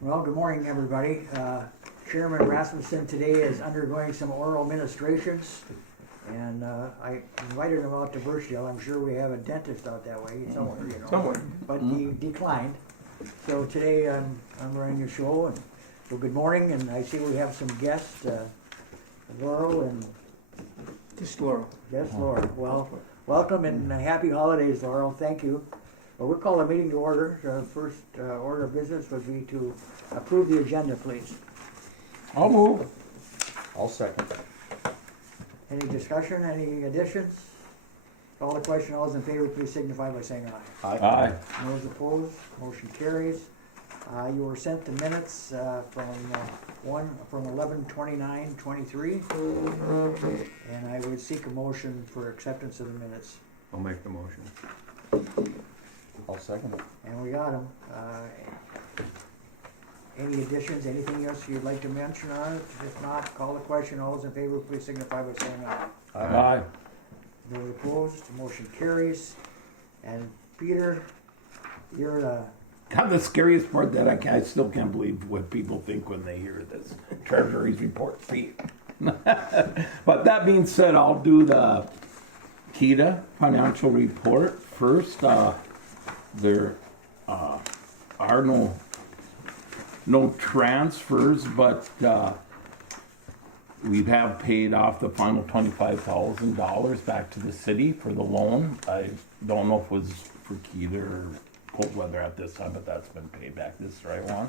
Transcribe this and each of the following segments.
Well, good morning, everybody. Chairman Rasmussen today is undergoing some oral ministrations, and I invited him out to Birchdale. I'm sure we have a dentist out that way somewhere, you know. Somewhere. But he declined. So today I'm running the show. And well, good morning, and I see we have some guests, Laurel and Just Laurel. yes, Laurel. Well, welcome and happy holidays, Laurel. Thank you. Well, we'll call the meeting to order. The first order of business would be to approve the agenda, please. I'll move. I'll second. Any discussion, any additions? Call the question. All those in favor, please signify by saying aye. Aye. Those opposed, motion carries. You were sent the minutes from 11/29/23, and I would seek a motion for acceptance of the minutes. I'll make the motion. I'll second it. And we got them. Any additions, anything else you'd like to mention on it? If not, call the question. All those in favor, please signify by saying aye. Aye. Those opposed, motion carries. And Peter, you're the, God, the scariest part that I still can't believe what people think when they hear this Treasury's report fee. But that being said, I'll do the Keda financial report first. There are no transfers, but we have paid off the final $25,000 back to the city for the loan. I don't know if it was for Keda or cold weather at this time, but that's been paid back. This is the right one.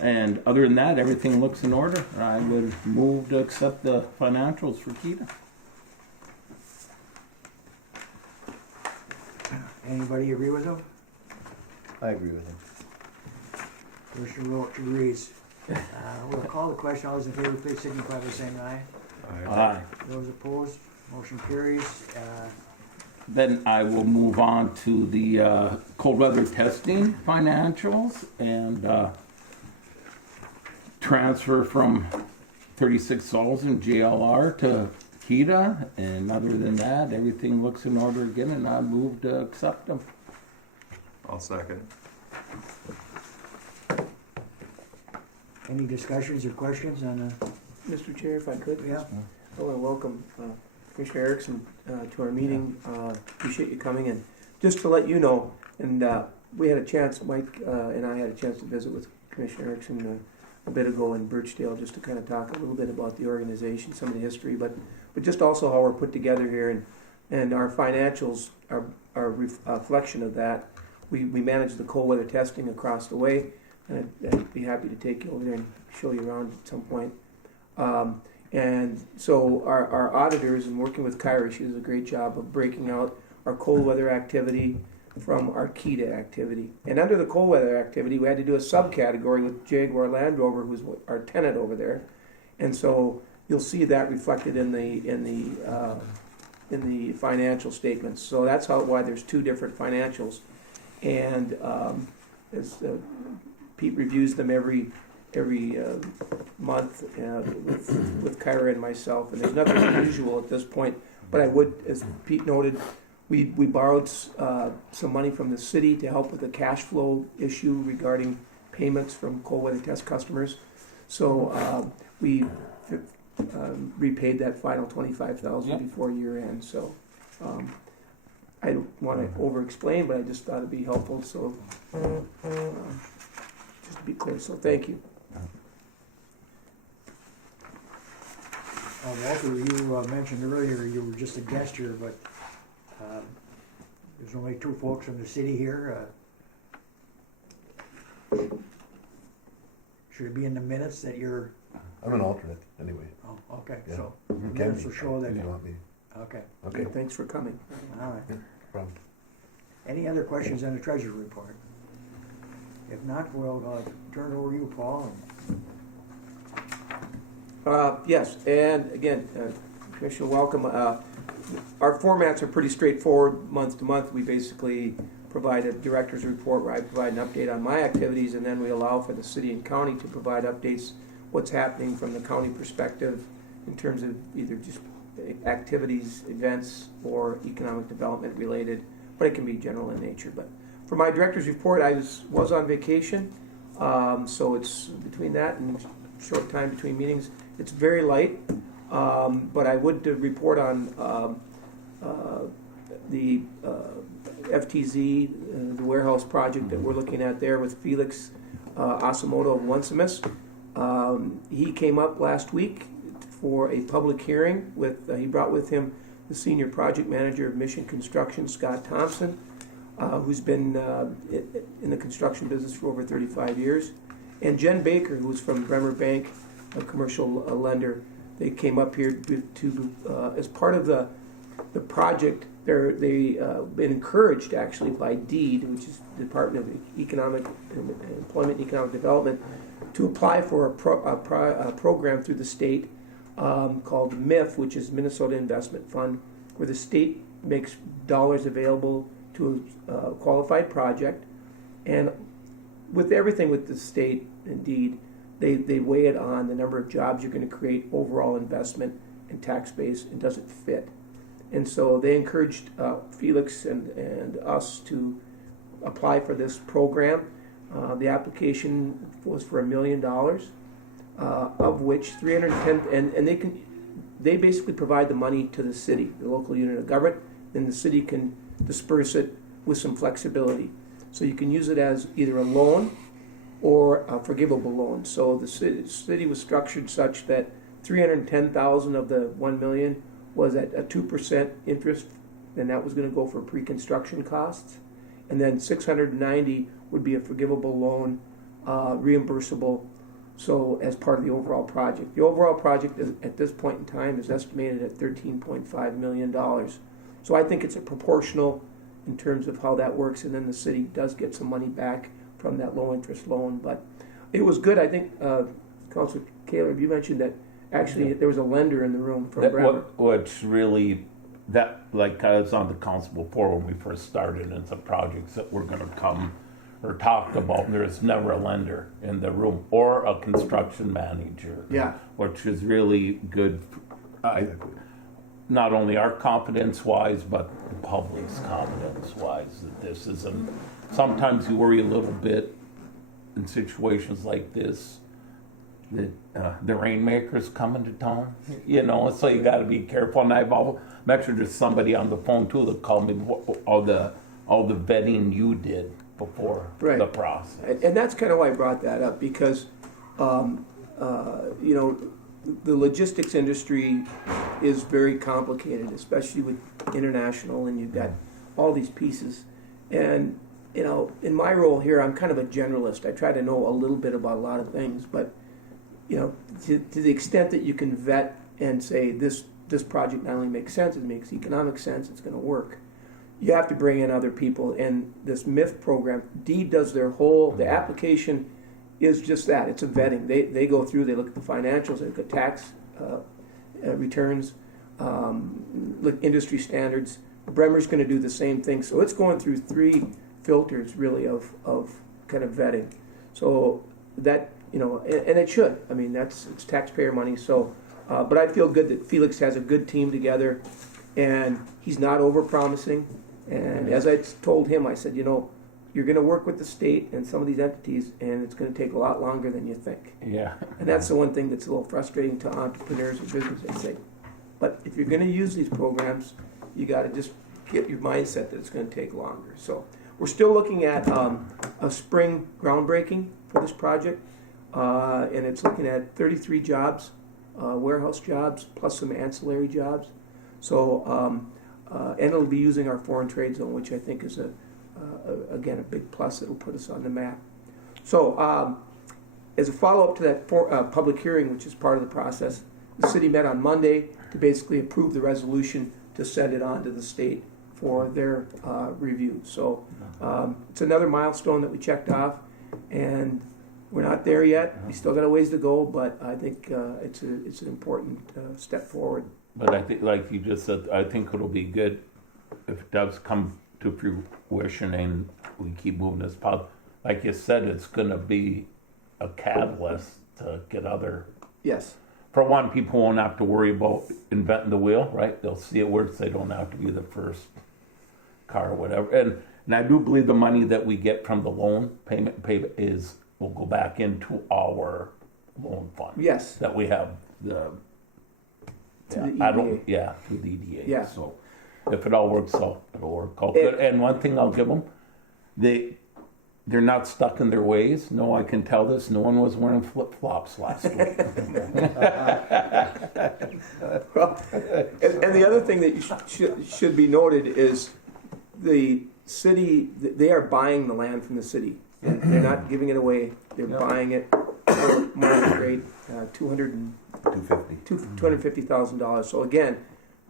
And other than that, everything looks in order. I would move to accept the financials for Keda. anybody agree with him? I agree with him. Commissioner Roach agrees. We'll call the question. All those in favor, please signify by saying aye. Aye. Those opposed, motion carries. Then I will move on to the cold weather testing financials and transfer from 36,000 JLR to Keda. And other than that, everything looks in order again, and I move to accept them. I'll second. Any discussions or questions on Mr. Chair, if I could. yeah? I want to welcome Commissioner Erickson to our meeting. Appreciate you coming in. Just to let you know, and we had a chance, Mike and I had a chance to visit with Commissioner Erickson a bit ago in Birchdale, just to kind of talk a little bit about the organization, some of the history, but just also how we're put together here, and our financials are a reflection of that. We manage the cold weather testing across the way, and I'd be happy to take you over there and show you around at some point. And so our auditors, and working with Kyra, she does a great job of breaking out our cold weather activity from our Keda activity. And under the cold weather activity, we had to do a subcategory with Jaguar Land Rover, who's our tenant over there. And so you'll see that reflected in the financial statements. So that's why there's two different financials. And as Pete reviews them every month with Kyra and myself, and there's nothing unusual at this point. But I would, as Pete noted, we borrowed some money from the city to help with the cash flow issue regarding payments from cold weather test customers. So we repaid that final $25,000 before year end. So I don't want to over-explain, but I just thought it'd be helpful. So just to be clear. So thank you. Walter, you mentioned earlier you were just a guest here, but there's only two folks from the city here. Should it be in the minutes that you're... I'm an alternate, anyway. Oh, okay, Yeah. so You can minutes be, will show that... if you want me. Okay, Okay. Thanks for coming. all right. No problem. Any other questions on the treasury report? If not, we'll turn it over to you, Paul. Yes, and again, Commissioner, welcome. Our formats are pretty straightforward. Month to month, we basically provide a director's report where I provide an update on my activities, and then we allow for the city and county to provide updates, what's happening from the county perspective in terms of either just activities, events, or economic development related, but it can be general in nature. But for my director's report, I was on vacation. So it's between that and short time between meetings. It's very light, but I would report on the FTZ, the warehouse project that we're looking at there with Felix Asamoto of Onesimus. He came up last week for a public hearing with, he brought with him the senior project manager of Mission Construction, Scott Thompson, who's been in the construction business for over 35 years, and Jen Baker, who's from Bremer Bank, a commercial lender. They came up here to as part of the project. They've been encouraged actually by DEED, which is the Department of Economic Employment and Economic Development, to apply for a program through the state called MIF, which is Minnesota Investment Fund, where the state makes dollars available to a qualified project. And with everything with the state, indeed, they weigh it on the number of jobs you're going to create, overall investment, and tax base, and does it fit? And so they encouraged Felix and us to apply for this program. The application was for $1 million, of which 310, and they basically provide the money to the city, the local unit of government, then the city can disperse it with some flexibility. So you can use it as either a loan or a forgivable loan. So the city was structured such that 310,000 of the 1 million was at a 2% interest, and that was going to go for pre-construction costs. And then 690 would be a forgivable loan, reimbursable, so as part of the overall project. The overall project at this point in time is estimated at $13.5 million. So I think it's a proportional in terms of how that works, and then the city does get some money back from that low interest loan. But it was good. I think, Councilor Kaler, you mentioned that actually there was a lender in the room from Bremer. What's really, that, like I was on the council before when we first started, and some projects that were going to come or talked about, there's never a lender in the room or a construction manager. Yeah. Which is really good, not only our confidence-wise, but the public's confidence-wise, that this isn't, sometimes you worry a little bit in situations like this, that the rainmaker's coming to town. You know, so you got to be careful. And I've mentioned there's somebody on the phone too that called me all the vetting you did before the process. And that's kind of why I brought that up, because you know, the logistics industry is very complicated, especially with international, and you've got all these pieces. And you know, in my role here, I'm kind of a generalist. I try to know a little bit about a lot of things, but you know, to the extent that you can vet and say this project not only makes sense, it makes economic sense, it's going to work. You have to bring in other people. And this MIF program, DEED does their whole, the application is just that. It's a vetting. They go through, they look at the financials, they look at tax returns, look industry standards. Bremer's going to do the same thing. So it's going through 3 filters really of kind of vetting. So that, you know, and it should. I mean, it's taxpayer money. So, but I feel good that Felix has a good team together, and he's not over-promising. And as I told him, I said, you know, you're going to work with the state and some of these entities, and it's going to take a lot longer than you think. Yeah. And that's the one thing that's a little frustrating to entrepreneurs or business. They say, but if you're going to use these programs, you got to just get your mindset that it's going to take longer. So we're still looking at a spring groundbreaking for this project, and it's looking at 33 jobs, warehouse jobs, plus some ancillary jobs. So, and it'll be using our foreign trade zone, which I think is again a big plus. It'll put us on the map. So, as a follow-up to that public hearing, which is part of the process, the city met on Monday to basically approve the resolution to send it on to the state for their review. So it's another milestone that we checked off, and we're not there yet. We still got a ways to go, but I think it's an important step forward. But I think, like you just said, I think it'll be good if it does come to fruition and we keep moving this path. Like you said, it's going to be a catalyst to get other. Yes. For one, people won't have to worry about inventing the wheel, right? They'll see it works. They don't have to be the first car or whatever. And I do believe the money that we get from the loan payment is will go back into our loan fund. Yes, That we have the, To the I don't, EDA. yeah, to the EDA. Yeah. So if it all works out, it'll work out It- good. And one thing I'll give them, they're not stuck in their ways. No, I can tell this, no one was wearing flip-flops last week. Well, and the other thing that should be noted is the city, they are buying the land from the city. They're not giving it away, they're buying it for market rate, $250,000. So again,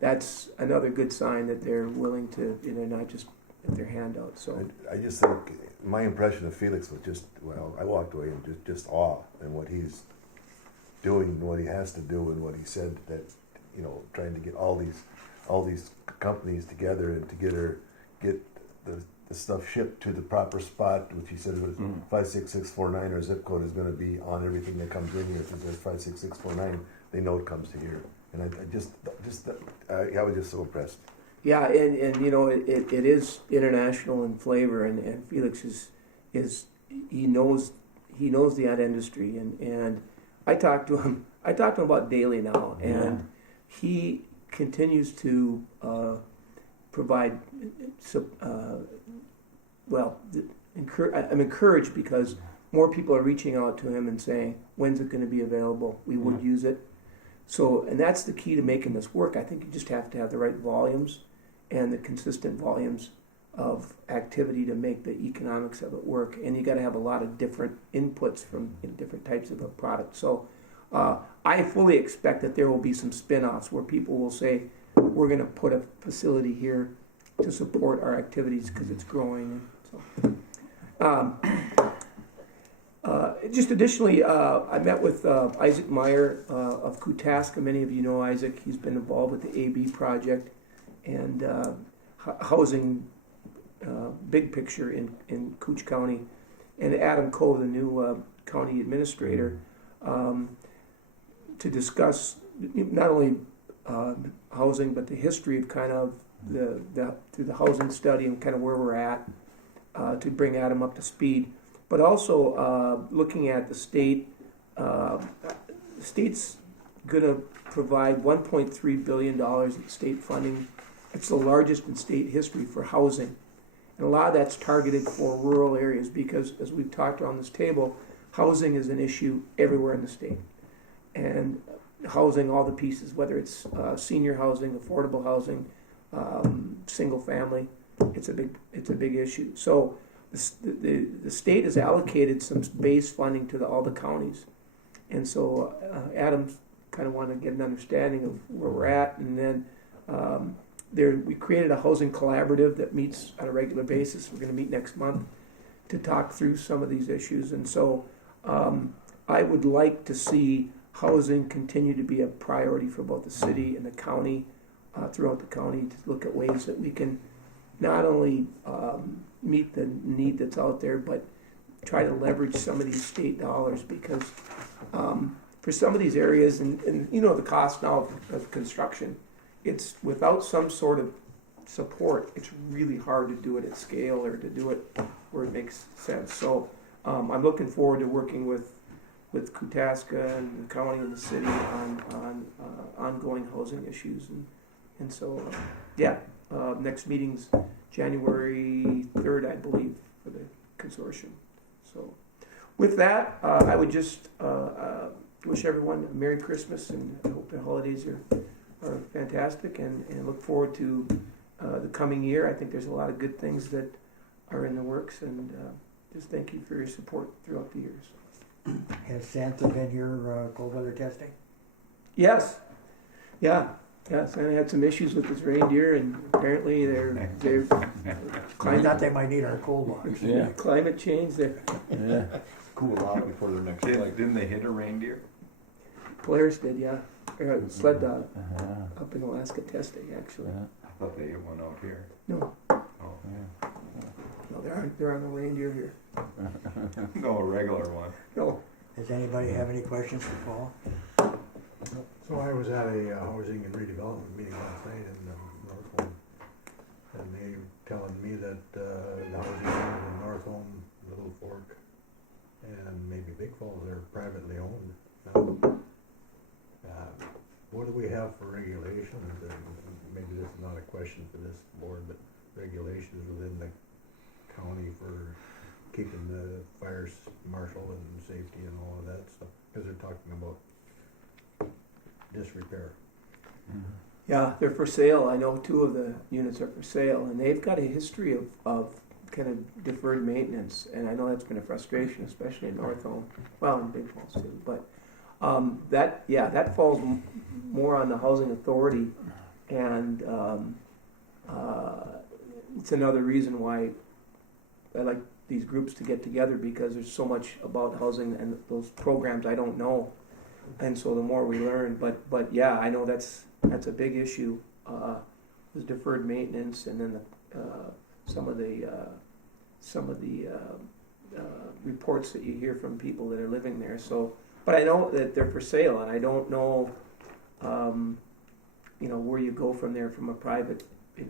that's another good sign that they're willing to, not just put their hand out, so. I just think, my impression of Felix was just, well, I walked away in just awe in what he's doing, and what he has to do, and what he said that, trying to get all these companies together and to get the stuff shipped to the proper spot, which he said was 56649, or zip code is going to be on everything that comes in here. If it says 56649, they know it comes to here. And I was just so impressed. Yeah, and it is international in flavor, and Felix is he knows the ad industry, and I talk to him about daily now, and he continues to provide. I'm encouraged because more people are reaching out to him and saying, "When's it going to be available? We would use it." So, and that's the key to making this work. I think you just have to have the right volumes and the consistent volumes of activity to make the economics of it work. And you got to have a lot of different inputs from different types of a product. So I fully expect that there will be some spin-offs where people will say, we're going to put a facility here to support our activities because it's growing. So, just additionally, I met with Isaac Meyer of Kutaska. Many of you know Isaac. He's been involved with the AB project and housing big picture in Cooch County. And Adam Cove, the new county administrator, to discuss not only housing, but the history of kind of through the housing study and kind of where we're at, to bring Adam up to speed. But also looking at the state, the state's going to provide $1.3 billion in state funding. It's the largest in state history for housing. And a lot of that's targeted for rural areas because, as we've talked around this table, housing is an issue everywhere in the state. And housing, all the pieces, whether it's senior housing, affordable housing, single family, it's a big issue. So the state has allocated some base funding to all the counties. And so Adams kind of wanted to get an understanding of where we're at. And then we created a housing collaborative that meets on a regular basis. We're going to meet next month to talk through some of these issues. And so I would like to see housing continue to be a priority for both the city and the county, throughout the county, to look at ways that we can not only meet the need that's out there, but try to leverage some of these state dollars because for some of these areas, and the cost now of construction, it's without some sort of support, it's really hard to do it at scale or to do it where it makes sense. So I'm looking forward to working with Kutaska and the county and the city on ongoing housing issues. And so, next meeting's January 3rd, I believe, for the consortium. So with that, I would just wish everyone a Merry Christmas, and I hope the holidays are fantastic, and look forward to the coming year. I think there's a lot of good things that are in the works, and just thank you for your support throughout the years. Has Santa been here cold weather testing? Yes. Yeah. Yeah, Santa had some issues with his reindeer, and apparently they're I thought they might need our cold box. Yeah. climate change. They're Yeah. Cool off before their next flight. Didn't they hit a reindeer? Polaris did, yeah. Sled dog up in Alaska testing, actually. I thought they hit one out here. No, Oh. no, there aren't no reindeer here. No, a regular one. No. Does anybody have any questions for Paul? So I was at a housing and redevelopment meeting last night in Northholm, and they were telling me that the housing in Northholm, Little Fork, and Big Falls, they're privately owned. What do we have for regulations, and maybe this is not a question for this board, but regulations within the county for keeping the fire marshal and safety and all of that stuff, because they're talking about disrepair. Yeah, they're for sale. I know 2 of the units are for sale, and they've got a history of kind of deferred maintenance, and I know that's been a frustration, especially in North Home, well, in Big Falls too. But that falls more on the housing authority, and it's another reason why I like these groups to get together, because there's so much about housing and those programs I don't know, and so the more we learn. But yeah, I know that's a big issue. With deferred maintenance, and then some of the reports that you hear from people that are living there. So, but I know that they're for sale, and I don't know, where you go from there from a private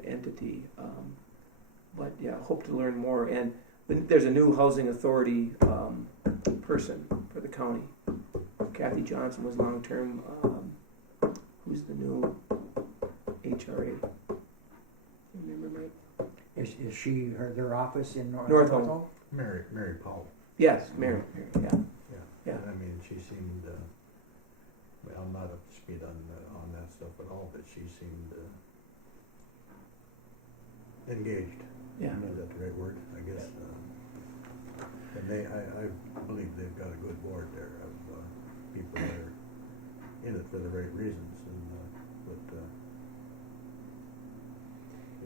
entity. But yeah, hope to learn more. And there's a new housing authority person for the county. Kathy Johnson was long-term. Who's the new HRA? Remember, Mike? Is she their office in North Home? Mary Powell. Yes, Mary. Yeah. Yeah. I mean, she seemed, well, I'm not up to speed on that stuff at all, but she seemed engaged. Yeah. Is that the right word? I guess. And I believe they've got a good board there of people that are in it for the right reasons,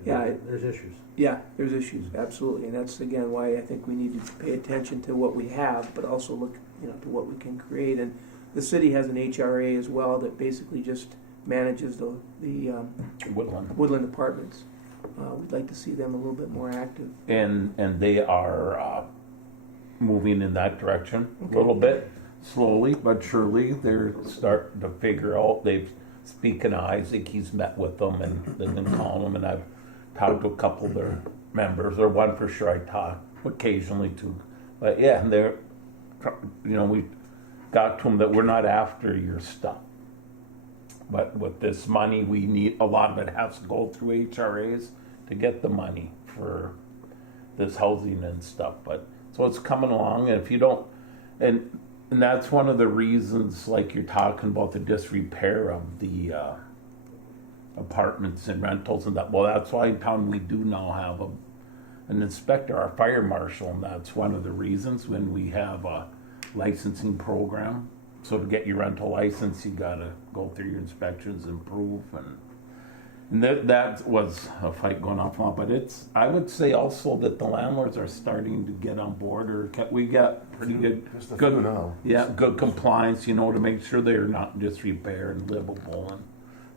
there's issues. Yeah, there's issues, absolutely, and that's again why I think we need to pay attention to what we have, but also look, to what we can create. And the city has an HRA as well that basically just manages the woodland apartments. We'd like to see them a little bit more active. And they are moving in that direction a little bit, slowly but surely. They're starting to figure out. They've speaking to Isaac. He's met with them and they've been calling them, and I've talked to a couple of their members, or one for sure I talk occasionally to. But yeah, and they're, we got to them that we're not after your stuff. But with this money, we need, a lot of it has to go through HRAs to get the money for this housing and stuff. But so it's coming along, and if you don't, and that's one of the reasons, like you're talking about the disrepair of the apartments and rentals and that. Well, that's why in town we do now have an inspector, our fire marshal, and that's one of the reasons when we have a licensing program. So to get your rental license, you gotta go through your inspections and prove, and that was a fight going on for a while. But I would say also that the landlords are starting to get on board, or we got pretty good, Just a few now. yeah, good compliance, to make sure they're not disrepair and livable and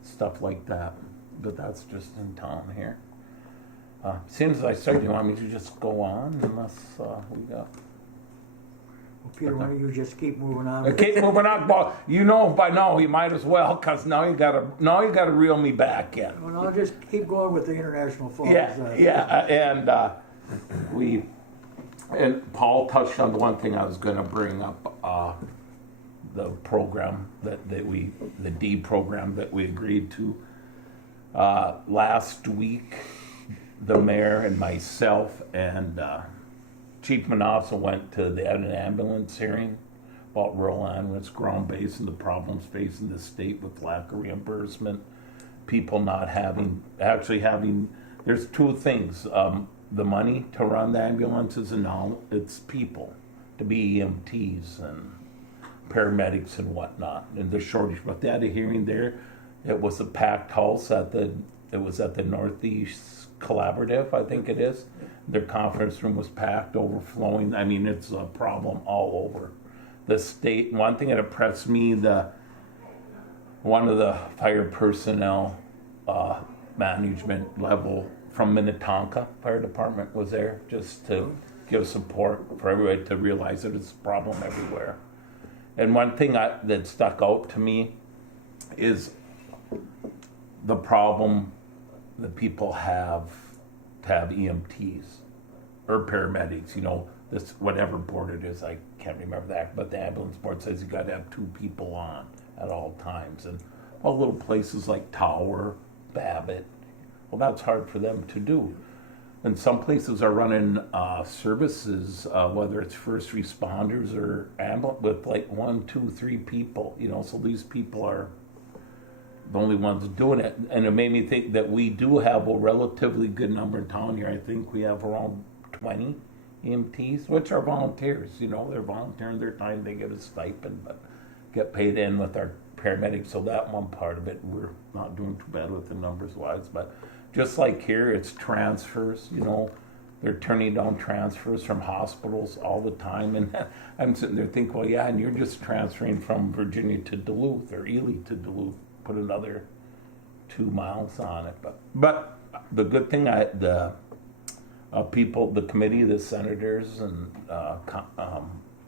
stuff like that. But that's just in town here. As soon as I start, do you want me to just go on unless we got... Well, Peter, why don't you just keep moving on? Keep moving on. Well, by now you might as well, because now you gotta reel me back in. Well, I'll just keep going with the international falls. And and Paul touched on the one thing I was going to bring up, the program the D program that we agreed to last week. The mayor and myself and Chief Manassa went to an ambulance hearing about rural ambulance ground base and the problems facing the state with lack of reimbursement, people not having, there's 2 things, the money to run the ambulances, and now it's people to be EMTs and paramedics and whatnot, and the shortage. But they had a hearing there. It was a packed house it was at the Northeast Collaborative, I think it is. Their conference room was packed, overflowing. I mean, it's a problem all over the state. One thing that impressed me, one of the fire personnel management level from Minnetonka Fire Department was there just to give support for everybody to realize that it's a problem everywhere. And one thing that stuck out to me is the problem that people have to have EMTs or paramedics, this whatever board it is, I can't remember that, but the ambulance board says you gotta have 2 people on at all times. And all little places like Tower, Babbitt, well, that's hard for them to do. And some places are running services, whether it's first responders or ambulance, with like 1, 2, 3 people, so these people are the only ones doing it. And it made me think that we do have a relatively good number in town here. I think we have around 20 EMTs, which are volunteers, they're volunteering their time, they get a stipend, but get paid in with our paramedics. So that one part of it, we're not doing too bad with the numbers wise, but just like here, it's transfers, they're turning down transfers from hospitals all the time. And I'm sitting there thinking, well, yeah, and you're just transferring from Virginia to Duluth or Ely to Duluth, put another 2 miles on it. But the good thing, the committee, the senators and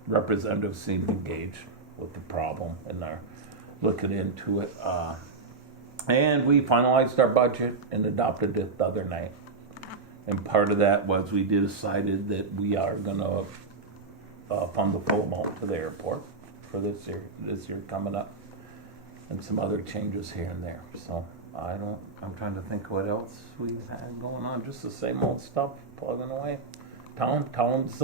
representatives seem engaged with the problem and are looking into it. And we finalized our budget and adopted it the other night. And part of that was we decided that we are gonna fund the full amount to the airport for this year coming up, and some other changes here and there. So I'm trying to think what else we've had going on. Just the same old stuff, plugging away. Town's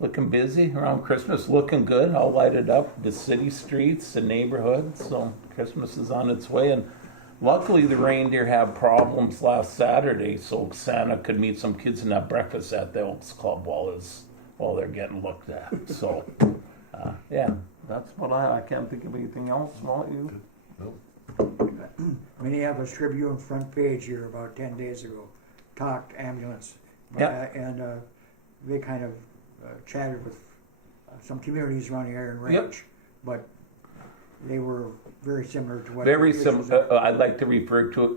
looking busy around Christmas, looking good, all lighted up, the city streets, the neighborhoods, so Christmas is on its way. And luckily the reindeer had problems last Saturday, so Santa could meet some kids and have breakfast at the Elks Club while they're getting looked at. So, yeah, that's what I can't think of anything else. Won't you? Nope. Minneapolis Tribune front page here about 10 days ago talked ambulance. Yeah. And they kind of chatted with some communities around the Iron Range, Yep. but they were very similar to what. Very the similar. I'd like to refer to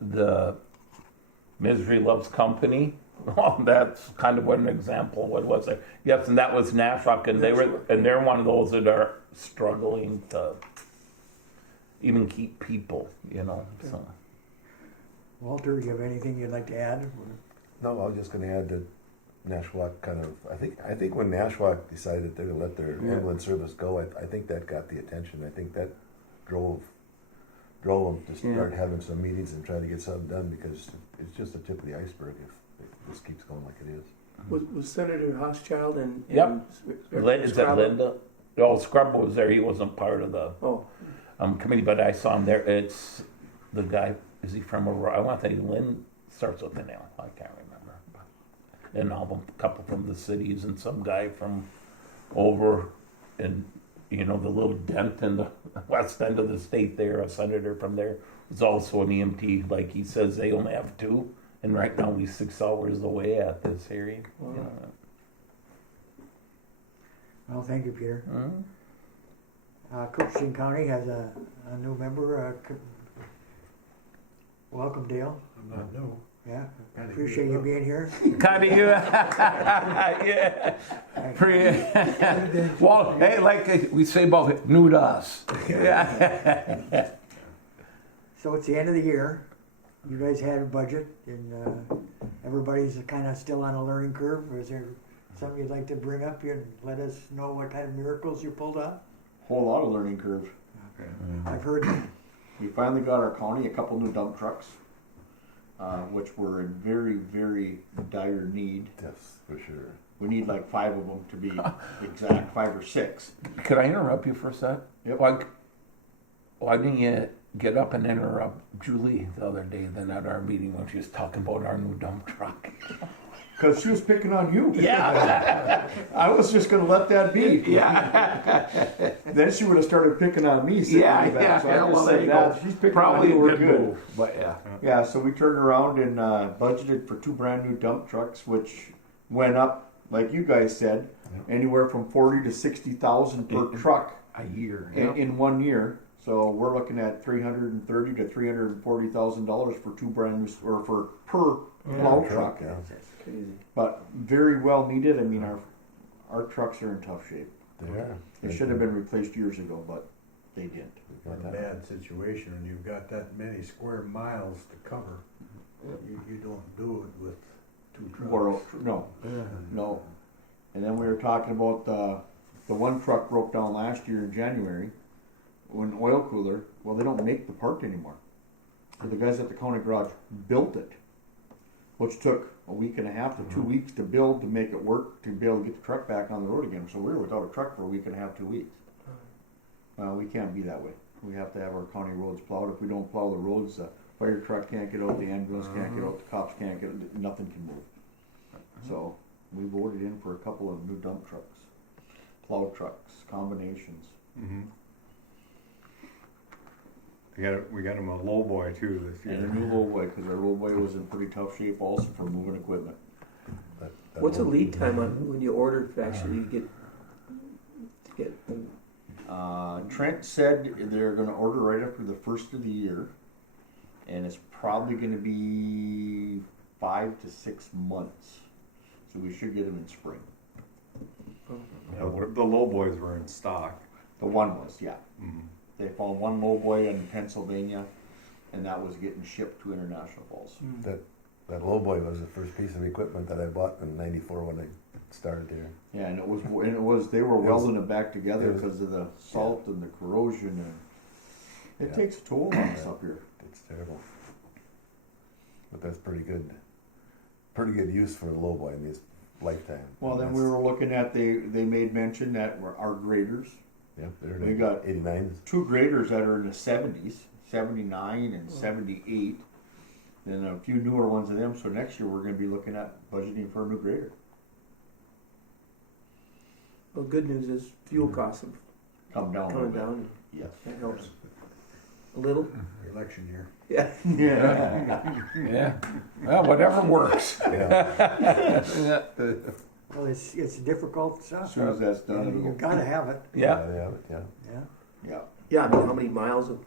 the Misery Loves Company. Well, that's kind of an example. What was it? Yes, and that was Nashrock, and they're one of those that are struggling to even keep people. So. Walter, do you have anything you'd like to add? No, I was just going to add that Nashwauk I think when Nashwauk decided they're going to let their ambulance service go, I think that got the attention. I think that drove them to start having some meetings and trying to get something done, because it's just the tip of the iceberg if this keeps going like it is. Was Senator Hochschild and Yep. Is that Scrabble? Linda? Oh, Scrub was there. He wasn't part of the committee, but I saw him there. It's the guy. Is he from Aurora? I want to say Lynn starts with an L. I can't remember. And a couple from the cities and some guy from over in, the little dent in the west end of the state there, a senator from there, was also an EMT. Like he says, they only have 2, and right now he's 6 hours away at this hearing. Wow. Well, thank you, Peter. Mm-hmm. Cookstown County has a new member. Welcome, Dale. I'm not new. Yeah, Kinda appreciate good you luck. being here. Kind of you. Yeah. Well, hey, like we say about new to us. Yeah. So it's the end of the year. You guys had a budget, and everybody's kind of still on a learning curve. Is there something you'd like to bring up here and let us know what kind of miracles you pulled off? Whole lot of learning curve. Okay. I've heard that. We finally got our county a couple new dump trucks, which we're in very, very dire need. Yes, for sure. We need like 5 of them to be exact, 5 or 6. Could I interrupt you for a sec? Yep. Why didn't you get up and interrupt Julie the other day then at our meeting when she was talking about our new dump truck? Because she was picking on you. Yeah. I was just going to let that be. Yeah. Then she would have started picking on me. sitting Yeah, in the back. yeah. So I just Well, said there you that. go. She's picking Probably on a you. We're good good. move, but yeah. Yeah, so we turned around and budgeted for 2 brand new dump trucks, which went up, like you guys said, anywhere from 40 to 60,000 per truck A year. in 1 year. So we're looking at $330,000 to $340,000 for 2 brand new, or for per plow truck. Yeah. Crazy. But very well needed. I mean, our trucks are in tough shape. They are. They should have been replaced years ago, but they didn't. In a bad situation, and you've got that many square miles to cover, you don't do it with 2 trucks. No, no. And then we were talking about the one truck broke down last year in January, an oil cooler. Well, they don't make the part anymore. So the guys at the county garage built it, which took a week and a half to 2 weeks to build to make it work to be able to get the truck back on the road again. So we were without a truck for a week and a half, 2 weeks. We can't be that way. We have to have our county roads plowed. If we don't plow the roads, the fire truck can't get out, the ambulance can't get out, the cops can't get out, nothing can move. So we voted in for a couple of new dump trucks, plow trucks, combinations. Mm-hmm. We got him a low boy too this year. And a new lowboy, because our lowboy was in pretty tough shape also for moving equipment. That What's a one- lead time on when you order to actually get them? Trent said they're going to order right after the first of the year, and it's probably going to be 5 to 6 months. So we should get them in spring. The low boys were in stock. The one was, yeah. Mm-hmm. They found one lowboy in Pennsylvania, and that was getting shipped to International Falls. That lowboy was the first piece of equipment that I bought in '94 when I started there. Yeah, and it was they were welding it back together it was- because of the salt and the corrosion, and it Yeah. takes a toll on us up here. It's terrible. But that's pretty good use for a lowboy in his lifetime. Well, then we That's- were looking at they made mention that our graders. Yeah, they're we got 89s. 2 graders that are in the 70s, 79 and 78. Then a few newer ones of them. So next year we're going to be looking at budgeting for a new grader. Well, good news is fuel costs have Come down. a coming little down. bit. Yes. That helps a little. Election year. Yeah. Yeah. Yeah. Well, whatever works. Yeah. Well, it's difficult As stuff. soon as that's done, You've it'll gotta have it, Yeah. Yeah. yeah. yeah. Yeah. I mean, how many miles of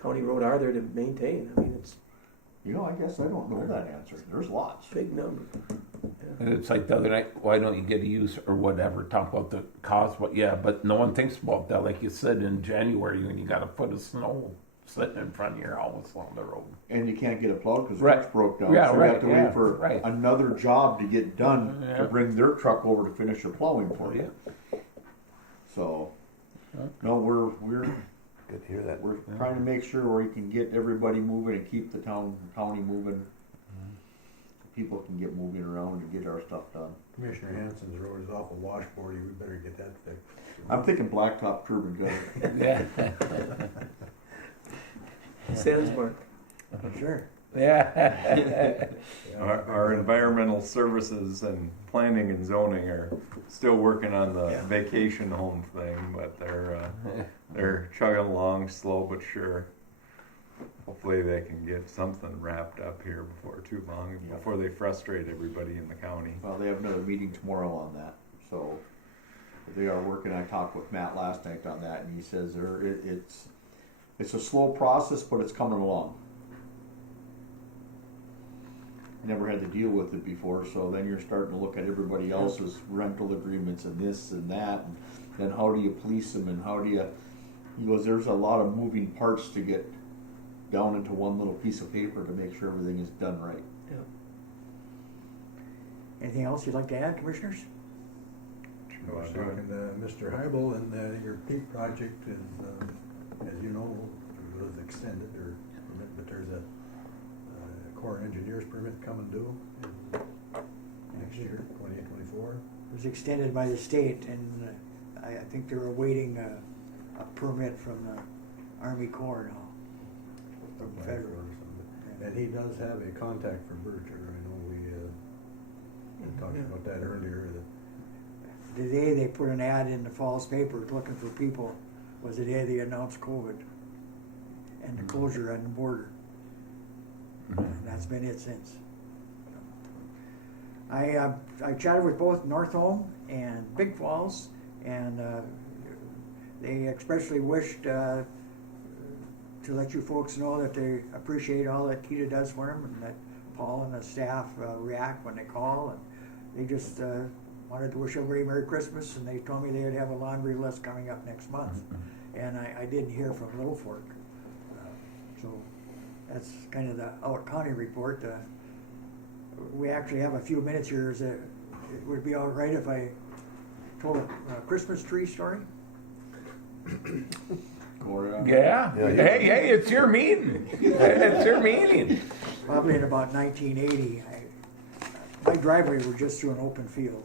county road are there to maintain? I mean, it's You know, I guess I don't know that answer. There's lots. a big number. And it's like the other night, why don't you get a use or whatever, talk about the cost, but yeah, but no one thinks about that, like you said, in January, when you got a foot of snow sitting in front of your house on the road. And you can't get it plowed because the Right. truck's broke down. Yeah, so we right, have to yeah, wait for right. another job to get done Yeah. to bring their truck over to finish the plowing for Oh, you. yeah. So, Okay. no, we're Good to hear that. we're trying to make sure we can get everybody moving and keep the county moving. People can get moving around and get our stuff done. Commissioner Hanson's road is awful washboardy, we better get that fixed. I'm thinking blacktop curb and gutter. Yeah. Sandsmark. Sure. Yeah. Our environmental services and planning and zoning are still working on the Yeah. vacation home thing, but they're chugging along slow but sure. Hopefully they can get something wrapped up here before too long, Yeah. before they frustrate everybody in the county. Well, they have another meeting tomorrow on that, so they are working. I talked with Matt last night on that, and he says it's a slow process, but it's coming along. Never had to deal with it before, so then you're starting to look at everybody else's rental agreements and this and that, and then how do you police them, and how do you? He goes, there's a lot of moving parts to get down into one little piece of paper to make sure everything is done right. Anything else you'd like to add, commissioners? I was talking to Mr. Heibel, and your peak project is, as you know, was extended, but there's a Corps Engineers permit coming due next year, 2024. It was extended by the state, and I think they're awaiting a permit from the Army Corps now. From federal. And he does have a contact for Berger. I know we talked about that earlier. The day they put an ad in the Falls paper looking for people was the day they announced COVID and the closure on the border. And that's been it since. I chatted with both North Home and Big Falls, and they especially wished to let you folks know that they appreciate all that Keda does for them, and that Paul and the staff react when they call, and they just wanted to wish everybody Merry Christmas, and they told me they'd have a laundry list coming up next month. And I didn't hear from Little Fork. So that's kind of the Outlook County report. We actually have a few minutes here. It would be all right if I told a Christmas tree story? Gloria. Yeah. Yeah, Hey, it's your meeting. It's your meeting. Probably in about 1980. My driveway was just through an open field.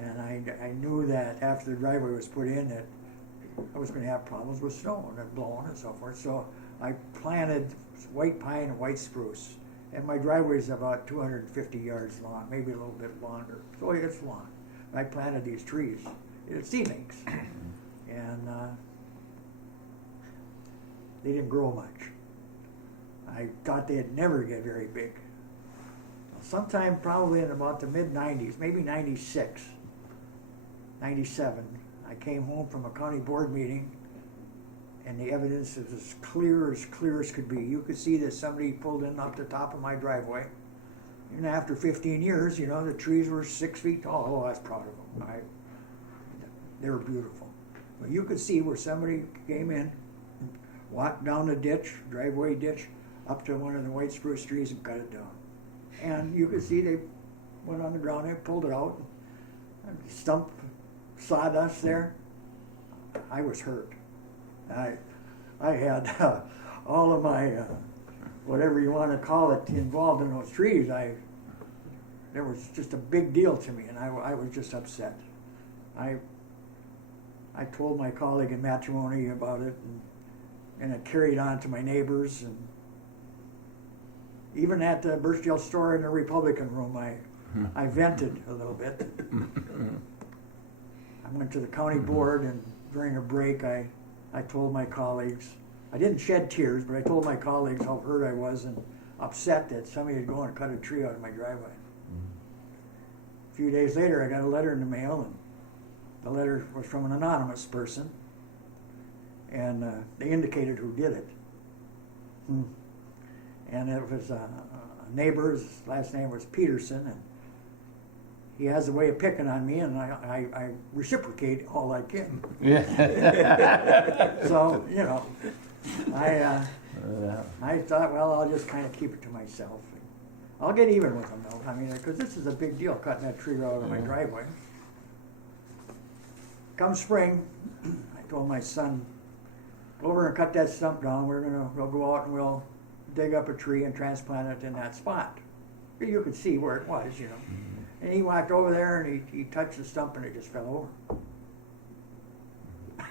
And I knew that after the driveway was put in that I was going to have problems with snow and it blowing and so forth. So I planted white pine and white spruce. And my driveway is about 250 yards long, maybe a little bit longer. So it's long. I planted these trees. It's seedlings. And they didn't grow much. I thought they'd never get very big. Sometime probably in about the mid-90s, maybe 96, 97, I came home from a county board meeting and the evidence is as clear as could be. You could see that somebody pulled in off the top of my driveway. And after 15 years, you know, the trees were 6 feet tall. Oh, I was proud of them. They were beautiful. But you could see where somebody came in, walked down the ditch, driveway ditch, up to one of the white spruce trees and cut it down. And you could see they went on the ground, they pulled it out, and stump sawdust there. I was hurt. I had all of my, whatever you want to call it, involved in those trees. There was just a big deal to me, and I was just upset. I told my colleague in matrimony about it, and it carried on to my neighbors, and even at the Birchdale store in the Republican room, I vented a little bit. I went to the county board, and during a break, I told my colleagues, I didn't shed tears, but I told my colleagues how hurt I was and upset that somebody had gone and cut a tree out of my driveway. A few days later, I got a letter in the mail, and the letter was from an anonymous person, and they indicated who did it. And it was a neighbor, his last name was Peterson, and he has a way of picking on me, and I reciprocate all I can. So, you know, I thought, well, I'll just kind of keep it to myself. I'll get even with them, though. I mean, because this is a big deal, cutting that tree out of my driveway. Come spring, I told my son, go over and cut that stump down. We'll go out and we'll dig up a tree and transplant it in that spot. You could see where it was, you know. And he walked over there and he touched the stump and it just fell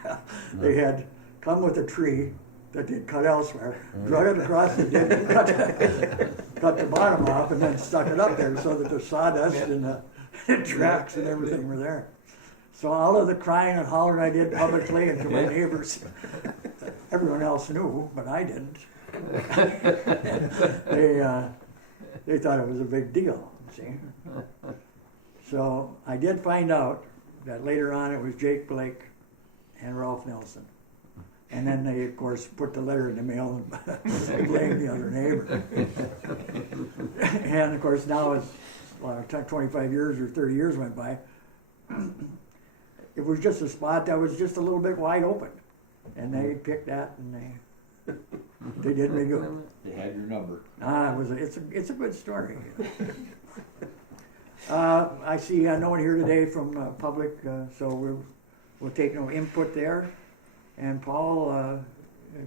over. They had come with a tree that they'd cut elsewhere, drug it across the ditch, cut the bottom off, and then stuck it up there so that the sawdust and the tracks and everything were there. So all of the crying and hollering I did publicly and to my neighbors, everyone else knew, but I didn't. They thought it was a big deal, see. So I did find out that later on it was Jake Blake and Ralph Nelson. And then they, of course, put the letter in the mail and blamed the other neighbor. And, of course, now it's 25 years or 30 years went by. It was just a spot that was just a little bit wide open. And they picked that and they did me good. They had your number. It's a good story. I see no one here today from public, so we'll take no input there. And Paul,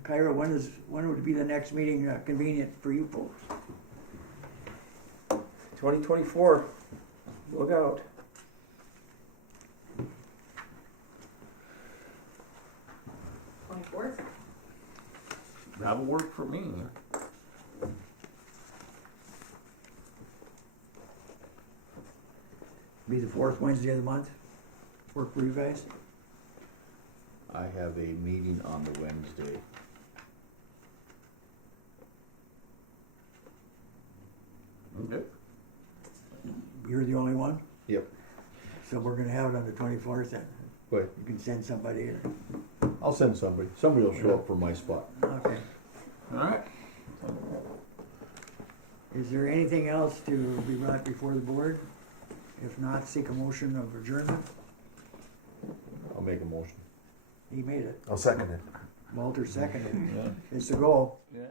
Kyra, when would be the next meeting convenient for you folks? 2024. Look out. That'll work for me. Be the fourth Wednesday of the month. Work for you guys? I have a meeting on the Wednesday. Okay. You're the only one? Yep. So we're gonna have it on the 24th then. Wait, You can send somebody or, I'll send somebody. Somebody will show up for my spot. okay. All right. Is there anything else to be brought before the board? If not, seek a motion of adjournment. I'll make a motion. He made it. I'll second it. Walter seconded. It's a go. Yeah.